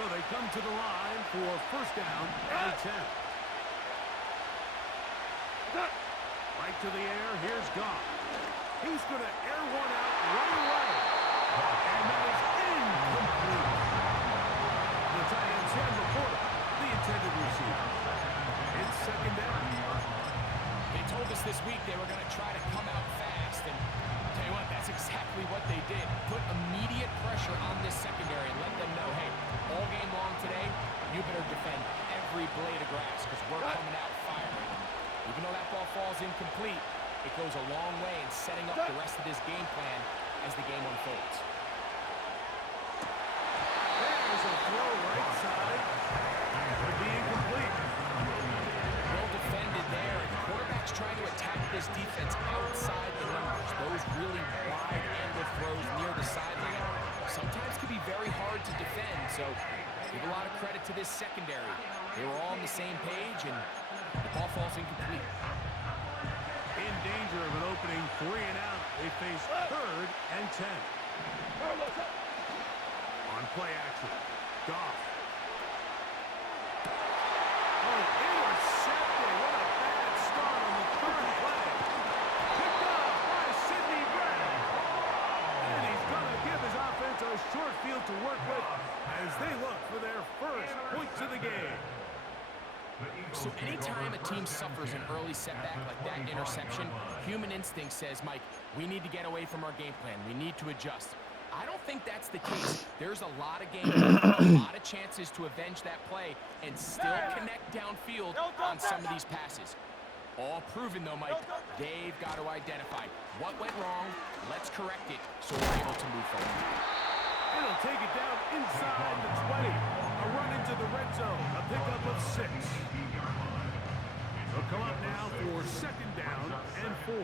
So they come to the line for first down and 10. Right to the air. Here's Goff. He's going to air one out right away. And that is incomplete. The tight end Sam Laporta, the intended receiver. It's second down. They told us this week they were going to try to come out fast. And tell you what, that's exactly what they did. Put immediate pressure on this secondary and let them know, hey, all game long today, you better defend every blade of grass because we're coming out firing. Even though that ball falls incomplete, it goes a long way in setting up the rest of this game plan as the game unfolds. There's a throw right side. Could be incomplete. Well defended there. The quarterback's trying to attack this defense outside the numbers. Those really wide angle throws near the sideline sometimes can be very hard to defend. So give a lot of credit to this secondary. They were all on the same page, and the ball falls incomplete. In danger of an opening 3 and out. They face third and 10. On play action. Goff. Oh, intercepted. What a bad start on the third play. Picked off by Sidney Brown. And he's going to give his offense a short field to work with as they look for their first points of the game. So anytime a team suffers an early setback like that interception, human instinct says, Mike, we need to get away from our game plan. We need to adjust. I don't think that's the case. There's a lot of games, a lot of chances to avenge that play and still connect downfield on some of these passes. All proven, though, Mike, they've got to identify what went wrong. Let's correct it so we're able to move forward. It'll take it down inside the 20. A run into the red zone. A pickup of 6. They'll come up now for second down and 4.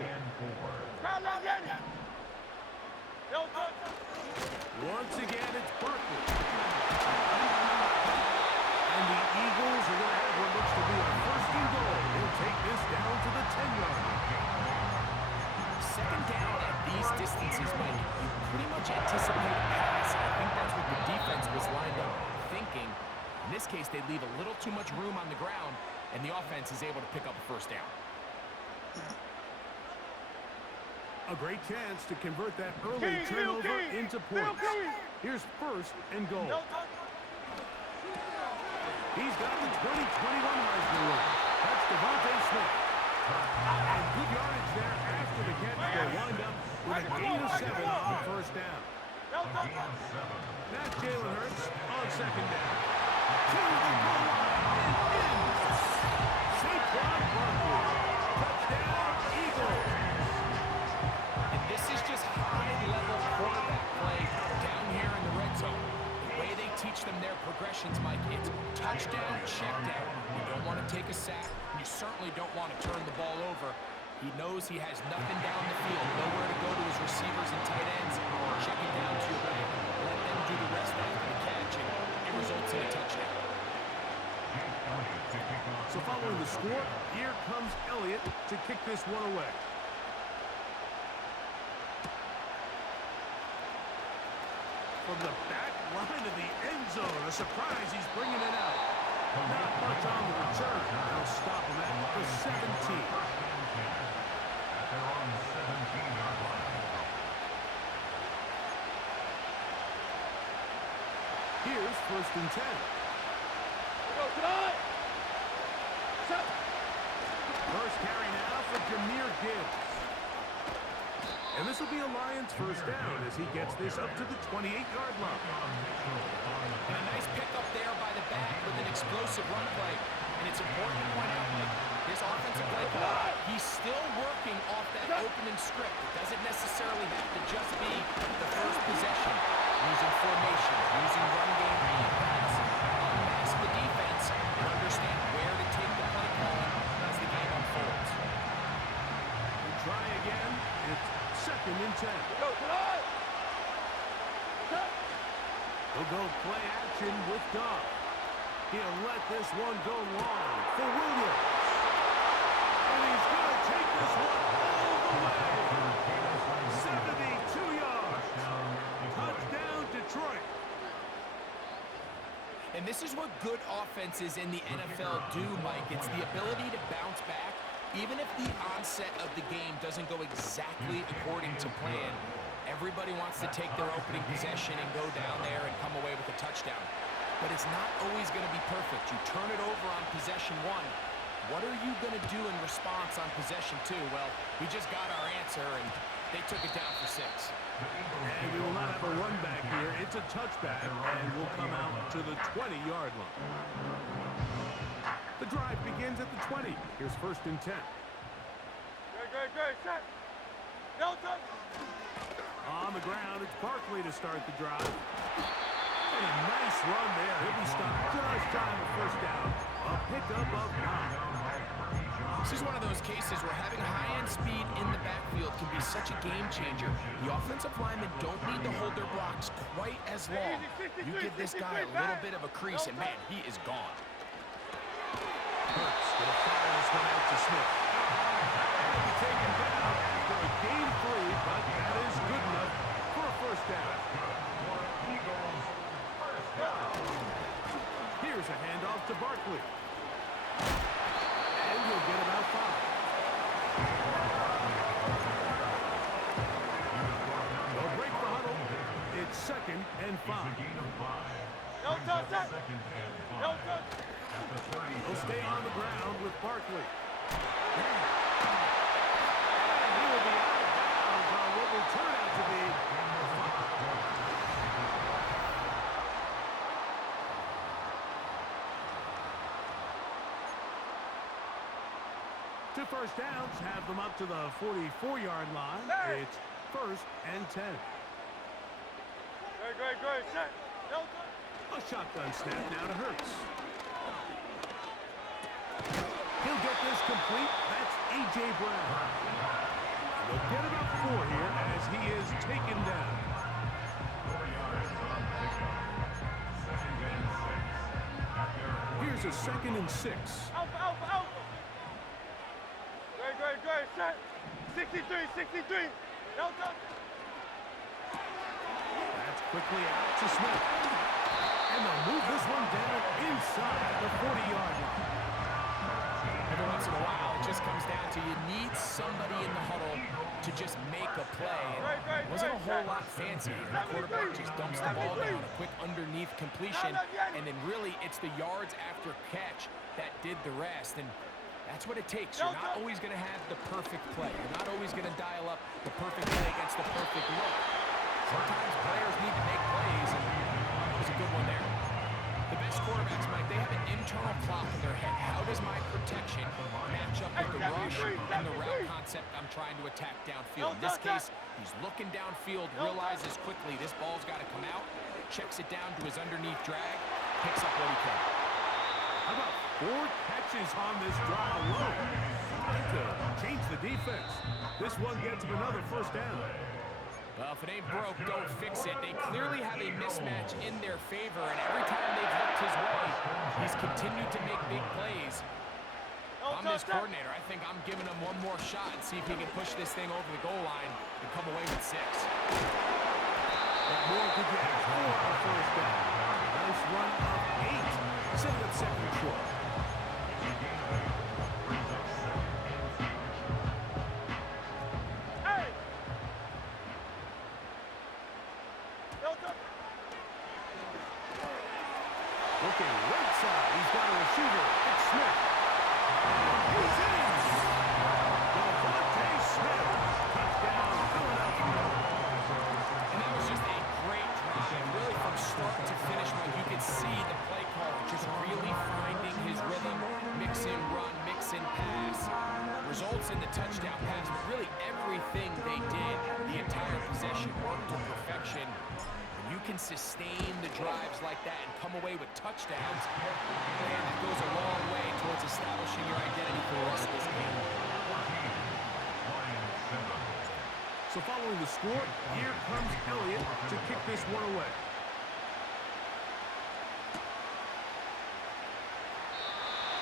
Once again, it's Barkley. And the Eagles are going to have what looks to be a first and goal. They'll take this down to the 10-yard line. Second down at these distances, Mike, you pretty much anticipate a pass. I think that's what the defense was lined up thinking. In this case, they leave a little too much room on the ground, and the offense is able to pick up a first down. A great chance to convert that early turnover into points. Here's first and goal. He's got the 2021 Heisman winner. That's Devontae Smith. And good yardage there after the catch. They wind up with a gain of 7 on the first down. That's Jalen Hurts on second down. To the goal line and in. Saquon Barkley. Touchdown, Eagles. And this is just high-level quarterback play down here in the red zone. The way they teach them their progressions, Mike, it's touchdown, check down. You don't want to take a sack. You certainly don't want to turn the ball over. He knows he has nothing down the field, nowhere to go to his receivers and tight ends. Check it down to your back. Let them do the rest after the catch, and it results in a touchdown. So following the score, here comes Elliott to kick this one away. From the back line of the end zone, a surprise, he's bringing it out. Not much on the return. They'll stop him at the 17. Here's first and 10. First carry now for Jahmyr Gibbs. And this will be a Lions first down as he gets this up to the 28-yard line. And a nice pickup there by the back with an explosive run play. And it's important to point out, Mike, this offensive play call, he's still working off that opening script. It doesn't necessarily have to just be the first possession. Using formation, using run game, and pass. Unmask the defense and understand where to take the play calling as the game unfolds. We try again. It's second and 10. He'll go play action with Goff. He'll let this one go long for Williams. And he's going to take this one all the way. 72 yards. Touchdown, Detroit. And this is what good offenses in the NFL do, Mike. It's the ability to bounce back, even if the onset of the game doesn't go exactly according to plan. Everybody wants to take their opening possession and go down there and come away with a touchdown. But it's not always going to be perfect. You turn it over on possession one. What are you going to do in response on possession two? Well, we just got our answer, and they took it down for 6. And we will not have a run back here. It's a touchback, and we'll come out to the 20-yard line. The drive begins at the 20. Here's 1st and 10. Good. Set. Delta. On the ground, it's Barkley to start the drive. And a nice run there. He'll be stopped just shy of the 1st down. A pickup of 9. This is one of those cases where having high-end speed in the backfield can be such a game changer. The offensive linemen don't need to hold their blocks quite as long. You give this guy a little bit of a crease, and man, he is gone. Hurts gonna fire this one out to Smith. He'll be taken down after a gain 3, but that is good enough for a 1st down. Here's a handoff to Barkley. And he'll get about 5. They'll break the huddle. It's 2nd and 5. No touch. No touch. He'll stay on the ground with Barkley. And he will be out of bounds on what will turn out to be a 5. Two 1st downs have them up to the 44-yard line. It's 1st and 10. Good. Set. Delta. A shotgun snap now to Hurts. He'll get this complete. That's A.J. Brown. And they'll get about 4 here as he is taken down. Here's a 2nd and 6. Alpha. Good. Set. 63. Delta. That's quickly out to Smith. And they'll move this one down inside the 40-yard line. Every once in a while, it just comes down to you need somebody in the huddle to just make a play. And it wasn't a whole lot fancy. The quarterback just dumps the ball down, a quick underneath completion, and then really it's the yards after catch that did the rest. And that's what it takes. You're not always going to have the perfect play. You're not always going to dial up the perfect play against the perfect look. Sometimes players need to make plays, and that was a good one there. The best quarterbacks, Mike, they have an internal clock in their head. How does my protection match up with the rush and the route concept I'm trying to attack downfield? In this case, he's looking downfield, realizes quickly this ball's got to come out, checks it down to his underneath drag, picks up what he can. How about 4 catches on this drive alone? Trying to change the defense. This one gets him another 1st down. Well, if it ain't broke, don't fix it. They clearly have a mismatch in their favor, and every time they've looked his way, he's continued to make big plays. If I'm this coordinator, I think I'm giving him one more shot and see if he can push this thing over the goal line and come away with 6. What more could you ask for on a 1st down? Nice run of 8. Send it 2nd short. Looking right side. He's got a receiver. It's Smith. He's in. Devontae Smith. Touchdown, Philadelphia. And that was just a great drive. Really from start to finish, Mike, you could see the play caller just really finding his rhythm. Mix in run, mix in pass. Results in the touchdown pass, but really everything they did, the entire possession worked to perfection. You can sustain the drives like that and come away with touchdowns, and that goes a long way towards establishing your identity for the rest of this game. So following the score, here comes Elliott to kick this one away.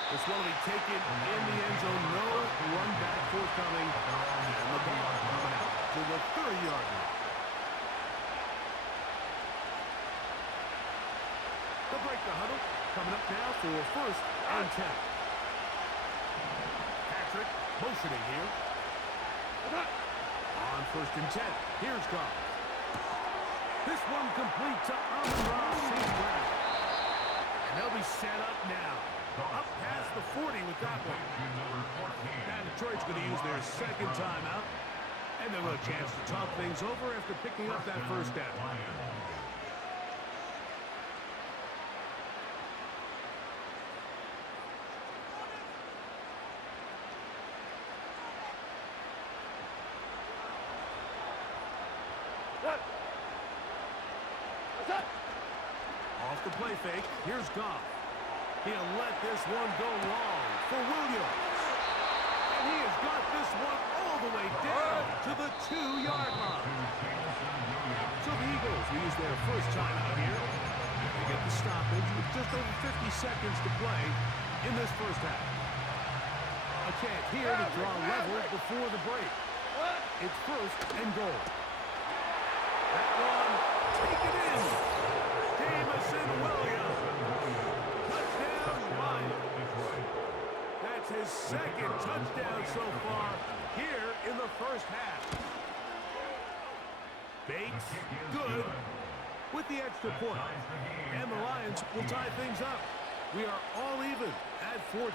This one will be taken in the end zone. No run back forthcoming. And the ball coming out to the 30-yard line. They'll break the huddle. coming up now for first and 10. Patrick motioning here. On first and 10. Here's Goff. This one complete to Amon-Ra St. Brown. And they'll be set up now. Up past the 40 with that one. Now Detroit's going to use their second timeout. And they'll have a chance to talk things over after picking up that first down. Off the play fake, here's Goff. He'll let this one go long for Williams. And he has got this one all the way down to the 2-yard line. So the Eagles will use their first timeout here. They get the stoppage with just over 50 seconds to play in this first half. A chance here to draw level before the break. It's first and goal. That one, take it in. Jamison Williams. Touchdown, Lions. That's his second touchdown so far here in the first half. Bates, good, with the extra point. And the Lions will tie things up. We are all even at 14.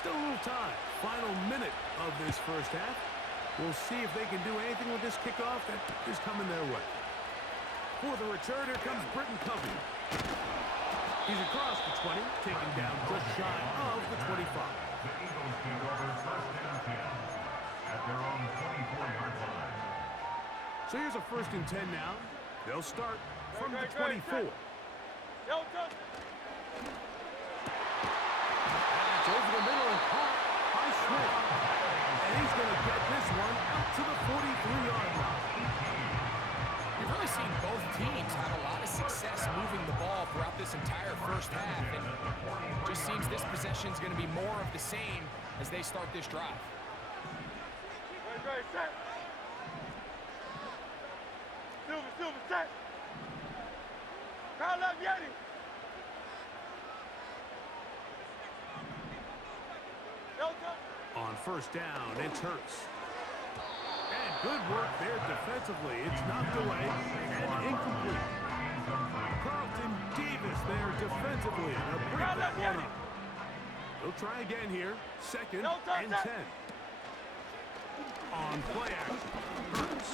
Still a little time. Final minute of this first half. We'll see if they can do anything with this kickoff that is coming their way. For the return, here comes Britton Covey. He's across the 20, taken down just shy of the 25. The Eagles take over first and 10 at their own 24-yard line. So here's a first and 10 now. They'll start from the 24. That's over the middle and caught by Smith. And he's going to get this one out to the 43-yard line. You've really seen both teams have a lot of success moving the ball throughout this entire first half, and it just seems this possession is going to be more of the same as they start this drive. Set. Silver, set. Crowd left, Yeti. On first down, it's Hurts. And good work there defensively. It's knocked away and incomplete. Carlton Davis there defensively. They'll break that one up. They'll try again here. Second and 10. On play action. Hurts.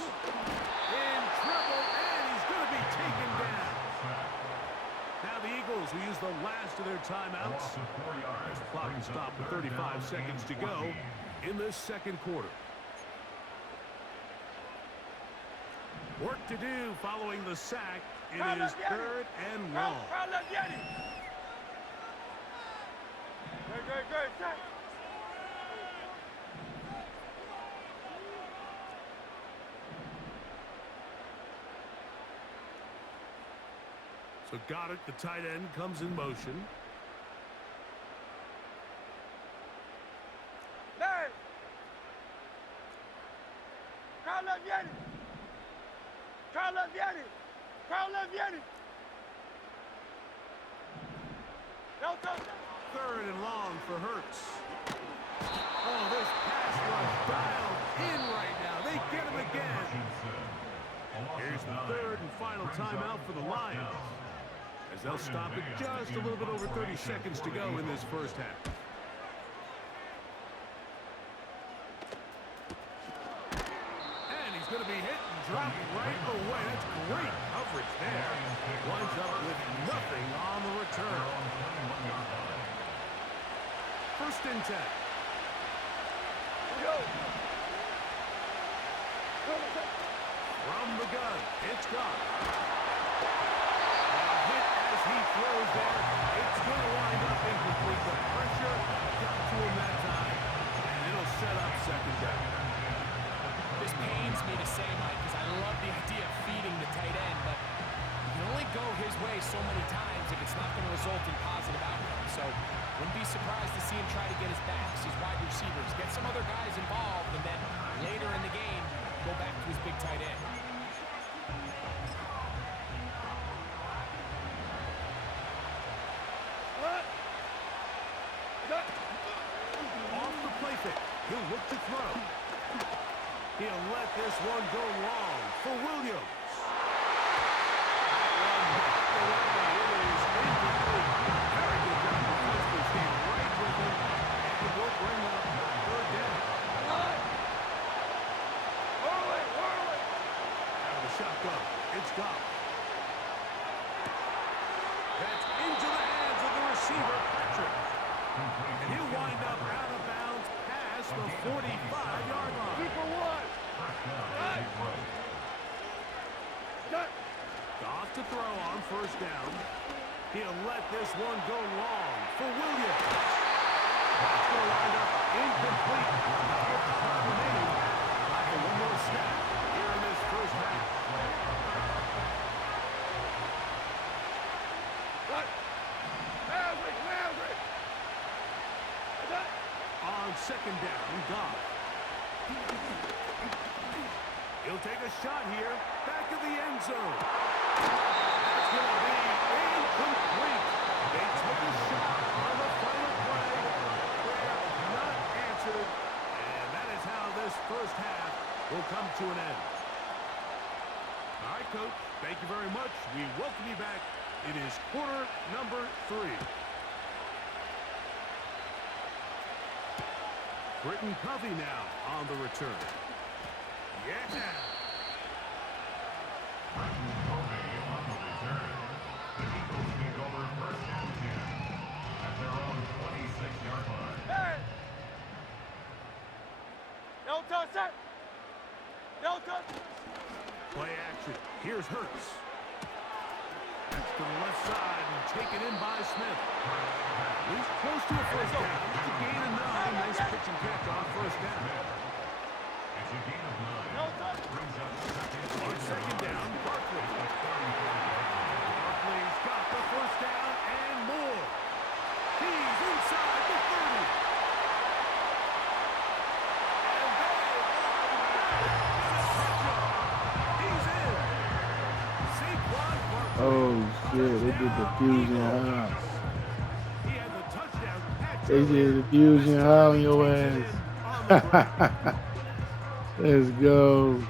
In trouble, and he's going to be taken down. Now the Eagles will use the last of their timeouts. As the clock is stopped with 35 seconds to go in this second quarter. Work to do following the sack. It is third and long. Great, set. So Goddard, the tight end, comes in motion. Hey! Crowd left, Yeti. Crowd left, Yeti. Crowd left, Yeti. No touchdown. Third and long for Hurts. Oh, this pass rush dialed in right now. They get him again. Here's the third and final timeout for the Lions, as they'll stop it just a little bit over 30 seconds to go in this first half. And he's going to be hit and dropped right away. That's great coverage there. Winds up with nothing on the return. First and 10. From the gun, it's Goff. As he throws there, it's going to wind up incomplete. The pressure got to him that time, and it'll set up second down. This pains me to say, Mike, because I love the idea of feeding the tight end, but you can only go his way so many times if it's not going to result in positive outcomes. So wouldn't be surprised to see him try to get his backs, his wide receivers, get some other guys involved, and then later in the game, go back to his big tight end. look to throw. He'll let this one go long for Williams. It's gone. That's into the hands of the receiver, Patrick. And he'll wind up out of bounds past the 45-yard line. Super one. Goff to throw on first down. He'll let this one go long for Williams. That's going to wind up incomplete. Remaining. For one more snap here in this first half. On second down, Goff. He'll take a shot here. Back of the end zone. That's going to be incomplete. They took a shot on the final play. Prayer not answered. And that is how this first half will come to an end. All right, Coach. Thank you very much. We welcome you back. It is quarter number 3. Britton Covey now on the return. Yeah. Britton Covey on the return. The Eagles take over first and 10 at their own 26-yard line. Hey! No touch, sir. No touch. Play action. Here's Hurts. That's to the left side and taken in by Smith. He's close to a first down. It's a gain of 9. Nice pitch and catch on first down. It's a gain of 9. No touch. Brings up second. On second down, Barkley. Barkley's got the first down and more. He's inside the 30. And they are he's in. Saquon Barkley. Oh shit, they did the fusion high. He had the touchdown catch. They did the fusion high on your ass. Let's go.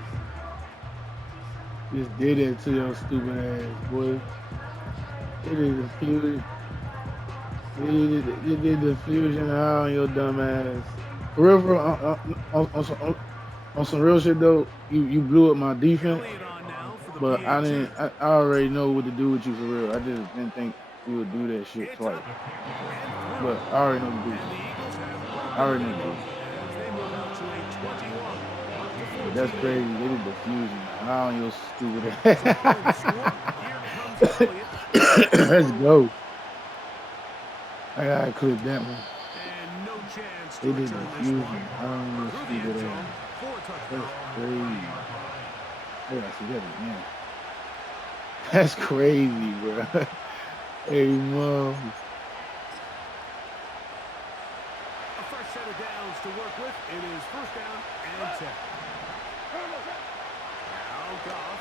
Just did it to your stupid ass, boy. They did the fusion. They did the fusion high on your dumb ass. For real, on some real shit though, you blew up my defense. But I already know what to do with you for real. I just didn't think you would do that shit twice. But I already know what to do. I already know what to do. But that's crazy. They did the fusion. How on your stupid ass. Let's go. I gotta clip that one. They did the fusion. How on your stupid ass. That's crazy. I gotta see that again. That's crazy, bro. Hey, mom. A fresh set of downs to work with. It is first down and 10. Now Goff.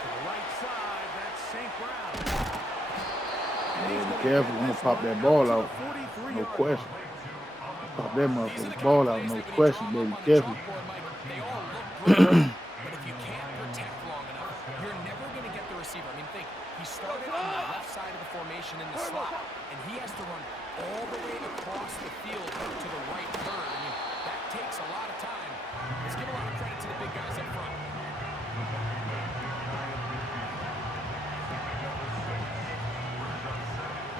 To the right side, that's St. Brown. Be careful, I'm gonna pop that ball out. No question. Pop that motherfucking ball out, no question, baby. Careful. But if you can't protect long enough, you're never going to get the receiver. I mean, think, he started on the left side of the formation in the slot, and he has to run all the way across the field to the right third. I mean, that takes a lot of time. Let's give a lot of credit to the big guys up front.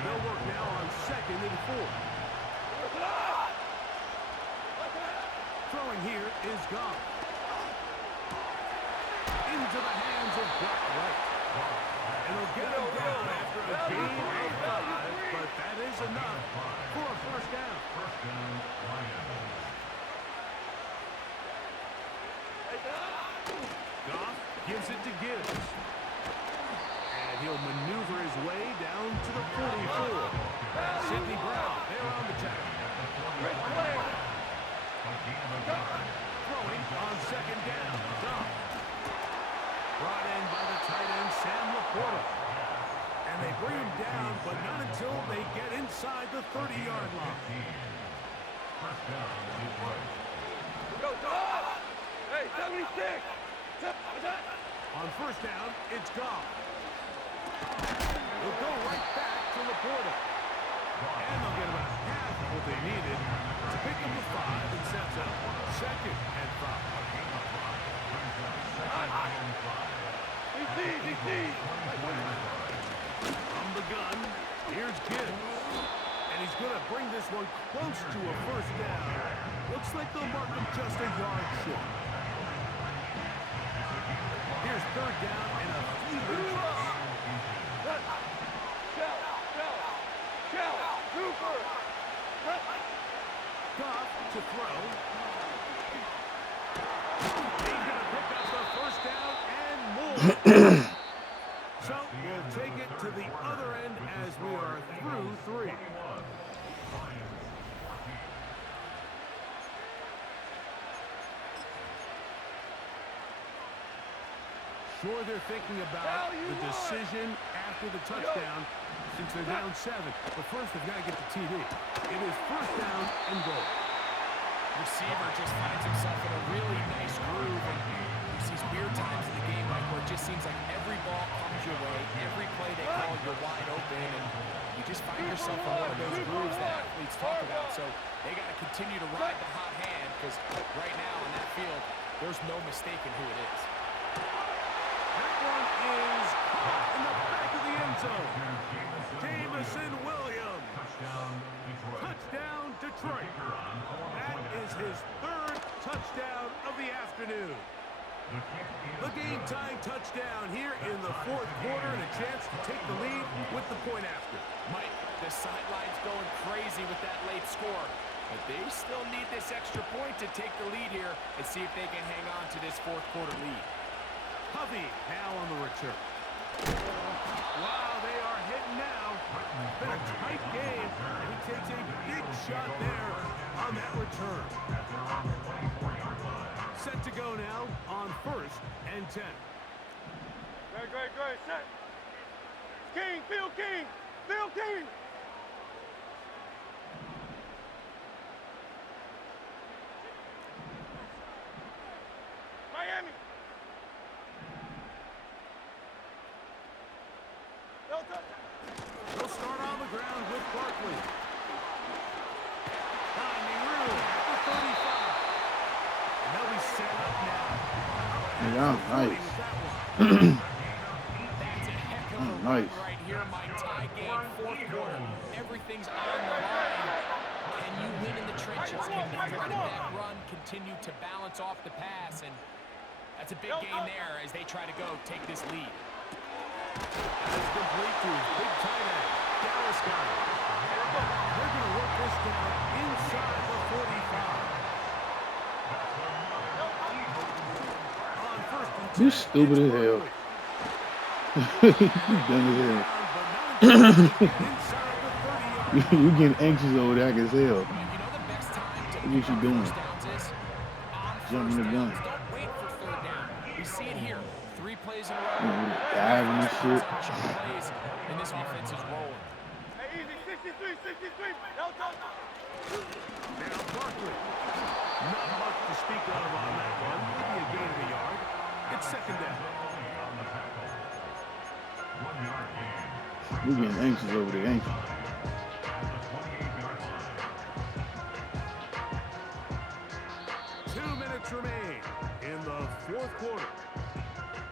They'll work now on second and 4. Throwing here is Goff. Into the hands of Black White. And he'll get him going after a gain of 5, but that is enough for a first down. First down, Lions. Goff gives it to Gibbs. And he'll maneuver his way down to the 44. Sidney Brown there on the tackle. Throwing on second down. Goff. Brought in by the tight end, Sam Laporta. And they bring him down, but not until they get inside the 30-yard line. First down, Detroit. Go, Tom. Hey, 76. On first down, it's Goff. He'll go right back to Laporta. And they'll get about half of what they needed to pick up the 5 and sets up 2nd and 5. DC. From the gun, here's Gibbs. And he's going to bring this one close to a first down. Looks like they'll mark him just a yard short. Here's 3rd down and a few inches. Shell. Super. Goff to throw. He's going to pick up the first down and more. So we'll take it to the other end as we are through 3. Sure, they're thinking about the decision after the touchdown since they're down 7. But first, they've got to get the TD. It is 1st down and goal. Receiver just finds himself in a really nice groove, and there's these weird times in the game, Mike, where it just seems like every ball comes your way, every play they call, you're wide open, and you just find yourself in one of those grooves that athletes talk about. So they got to continue to ride the hot hand, because right now on that field, there's no mistaking who it is. That one is caught in the back of the end zone. Jameson Williams. Touchdown, Detroit. That is his 3rd touchdown of the afternoon. The game-time touchdown here in the 4th quarter, and a chance to take the lead with the point after. Mike, the sideline's going crazy with that late score, but they still need this extra point to take the lead here and see if they can hang on to this 4th quarter lead. Hovey now on the return. Wow, they are hitting now. It's been a tight game, and he takes a big shot there on that return. Set to go now on 1st and 10. Great. Set. King. Bill King. Miami. They'll start on the ground with Barkley. Finding room at the 35. And they'll be set up now. Yeah, nice. That's a heck of a run Nice. right here, Mike. Tie game, 4th quarter. Everything's on the line. Can you win in the trenches? Can the threat of that run continue to balance off the pass? And that's a big game there as they try to go take this lead. That is complete to his big tight end, Dallas Goedert. They're going to work this down inside the 45. On 1st and 10. You stupid as hell. You dumb as hell. Inside the 30-yard. You getting anxious over there, I can tell. You know the best time to What you doing? first downs is on Jumping the first gun. downs. Don't wait for 3rd down. We see it here. 3 plays in a row. Diving and shit. Chunk plays, and this offense is rolling. Hey, easy. 63. Now Barkley. Not much to speak of on that one. Maybe a gain of a yard. It's 2nd down. You getting anxious over there, ain't you? Minutes remain in the 4th quarter.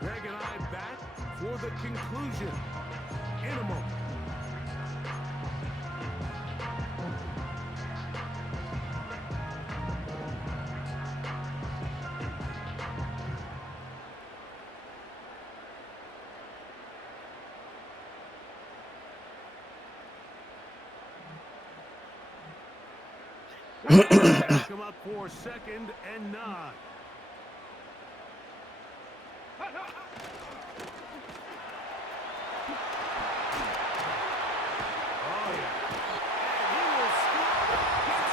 Greg and I back for the conclusion in a moment. Come up for 2nd and 9.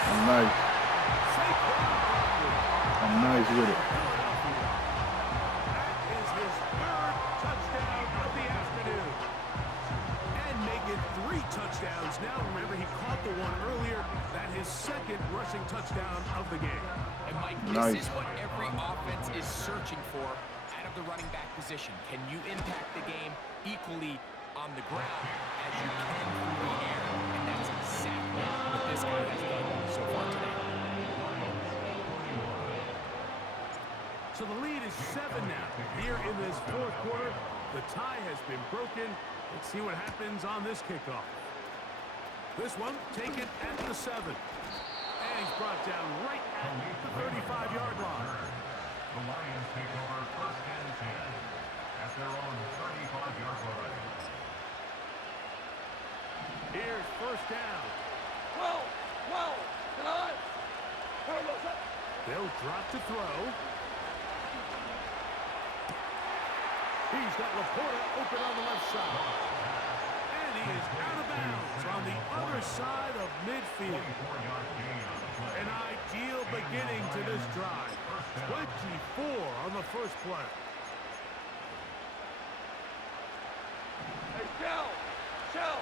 I'm nice. I'm nice with it. That is his 3rd touchdown of the afternoon. And make it 3 touchdowns now. Remember, he caught the one earlier. That his 2nd rushing touchdown. This Nice. is what every offense is searching for out of the running back position. Can you impact the game equally on the ground as you can through the air? And that's exactly what this guy has done so far today. So the lead is 7 now. Here in this fourth quarter, the tie has been broken. Let's see what happens on this kickoff. This one taken at the 7. And he's brought down right at the 35-yard line. The Lions take over first and 10 at their own 35-yard line. Here's first down. Well, tonight. They'll drop to throw. He's got Laporta open on the left side. And he is out of bounds on the other side of midfield. An ideal beginning to this drive. 24 on the first play. Hey, Shell.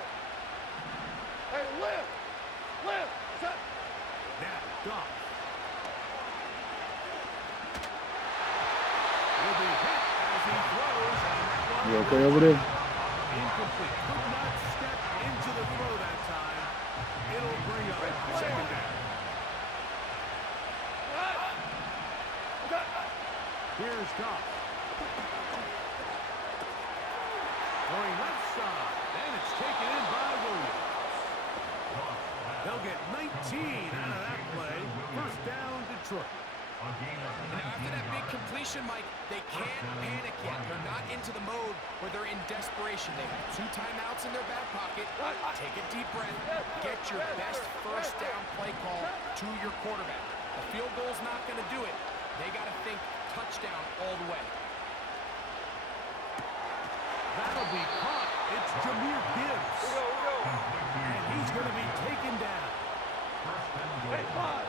Hey, lift. Set. Now, Goff. Will be hit as he throws. And that one You okay over there? incomplete. Could not step into the throw that time. It'll bring up second down. Here's Goff. Going left side. And it's taken in by Williams. They'll get 19 out of that play. First down, Detroit. And after that big completion, Mike, they can't panic yet. They're not into the mode where they're in desperation. They have 2 timeouts in their back pocket. Take a deep breath. Get your best first down play call to your quarterback. A field goal's not going to do it. They got to think touchdown all the way. That'll be caught. It's Jahmyr Gibbs. We go. And he's going to be taken down. Hey, 5.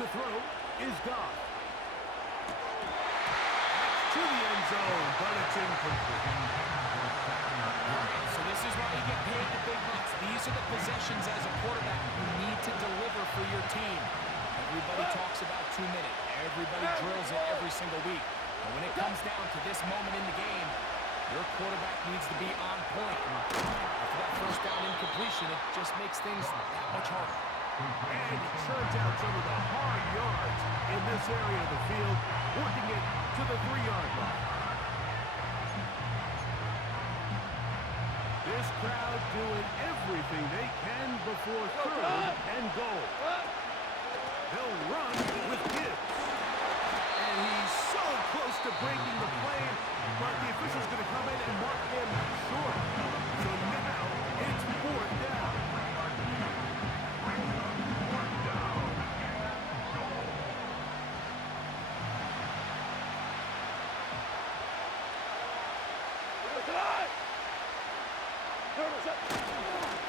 To throw is Goff. To the end zone, but it's incomplete. So this is why you get paid the big bucks. These are the possessions as a quarterback you need to deliver for your team. Everybody talks about 2 minutes. Everybody drills it every single week. But when it comes down to this moment in the game, your quarterback needs to be on point. And after that first down incompletion, it just makes things that much harder. And he churns out some of the hard yards in this area of the field, working it to the 3-yard line. This crowd doing everything they can before third and goal. They'll run with Gibbs. And he's so close to breaking the play, but the official's going to come in and mark him short. So now it's fourth down.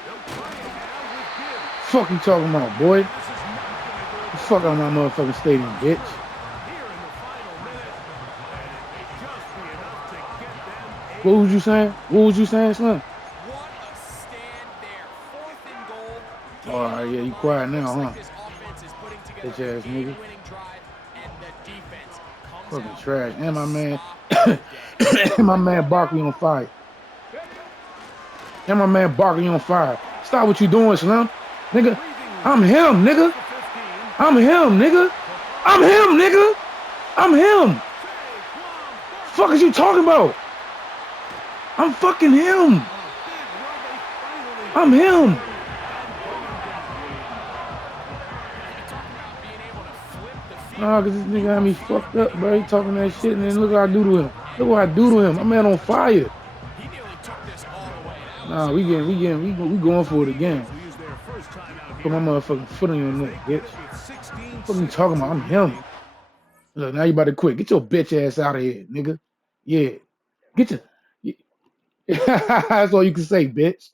They'll play it now with Gibbs. Fuck you talking about, boy? This is not going to go Fuck out my motherfucking stadium, bitch. here in the final minute, and it may just be enough to get them What was you saying? What was you saying, son? What a stand there. 4th and goal. All right, yeah, you quiet now, Looks huh? like this offense is putting together Bitch a ass nigga. game-winning drive, and the defense comes Fucking out trash. to And my man, stop the day. and my man Barkley on fire. And my man Barkley on fire. Stop what you doing, Slim. Nigga, I'm him, nigga. 15. I'm him, nigga. I'm him, nigga. I'm him. Fuck is you talking about? I'm fucking him. I'm him. Nah, cause this nigga had me fucked up, bro. He talking that shit, and then look what I do to him. Look what I do to him. My man on fire. He nearly took this all the way. That Nah, we going for it again. Use their first time out Put my here. motherfucking foot on your neck, bitch. With 16 What you talking about? I'm him. Look, now you about to quit. Get your bitch ass out of here, nigga. Yeah. Get your... That's all you can say, bitch.